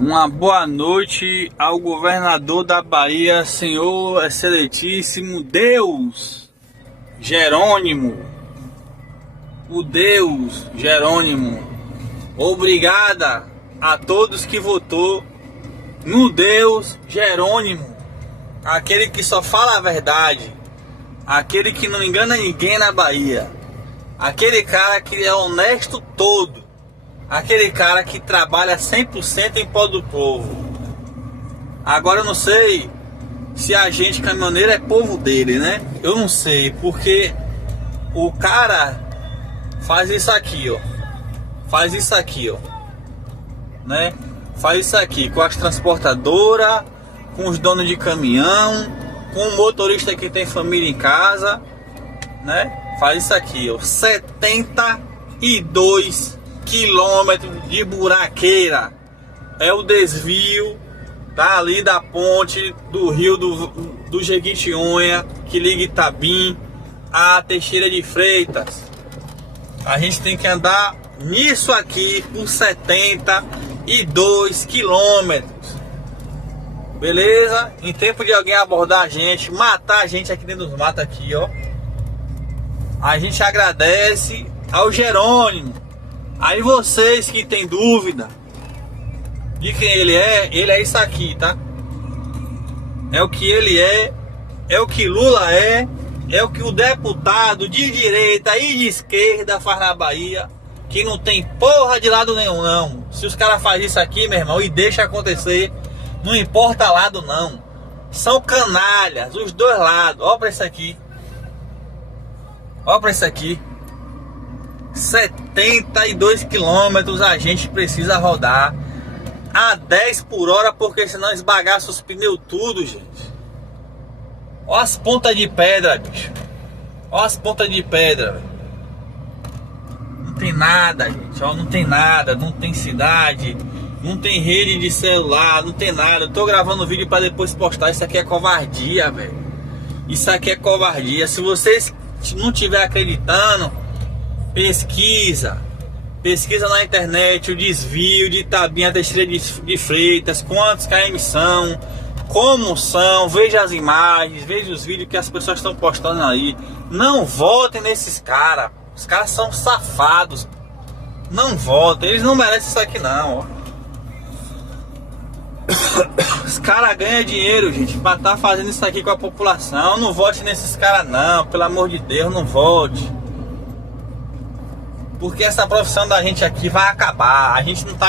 Uma boa noite ao governador da Bahia, senhor excelentíssimo Deus Jerônimo. O Deus Jerônimo. Obrigada a todos que votou no Deus Jerônimo. Aquele que só fala a verdade. Aquele que não engana ninguém na Bahia. Aquele cara que é honesto todo. Aquele cara que trabalha 100% em prol do povo. Agora eu não sei se a gente caminhoneiro é povo dele, né? Eu não sei, porque o cara faz isso aqui, ó. Faz isso aqui, ó. Né? Faz isso aqui com as transportadoras, com os donos de caminhão, com o motorista que tem família em casa, né? Faz isso aqui, ó. 72 quilômetros de buraqueira. É o desvio dali da ponte do rio do Jequitinhonha, que liga Itabim a Teixeira de Freitas. A gente tem que andar nisso aqui por 72 quilômetros. Beleza? Em tempo de alguém abordar a gente, matar a gente aqui dentro dos matos aqui, ó. A gente agradece ao Jerônimo. Aí vocês que tem dúvida de quem ele é isso aqui, tá? É o que ele é o que Lula é o que o deputado de direita e de esquerda faz na Bahia, que não tem porra de lado nenhum, não. Se os caras fazem isso aqui, meu irmão, e deixa acontecer, não importa lado não. São canalhas, os dois lados. Ó pra isso aqui. Ó pra isso aqui. 72 quilômetros a gente precisa rodar a 10 por hora, porque senão esbagaça os pneus tudo, gente. Ó as pontas de pedra, bicho. Ó as pontas de pedra, véio. Não tem nada, gente. Ó, não tem nada, não tem cidade, não tem rede de celular, não tem nada. Eu tô gravando vídeo para depois postar. Isso aqui é covardia, velho. Isso aqui é covardia. Se vocês não estiver acreditando, pesquisa na internet o desvio de Itabim a Teixeira de Freitas, quantos km são, como são, veja as imagens, veja os vídeos que as pessoas estão postando aí. Não votem nesses caras, os caras são safados. Não votem, eles não merecem isso aqui não, ó. Os caras ganham dinheiro, gente, pra estar fazendo isso aqui com a população. Não vote nesses caras não, pelo amor de Deus, não vote. Porque essa profissão da gente aqui vai acabar. A gente não tá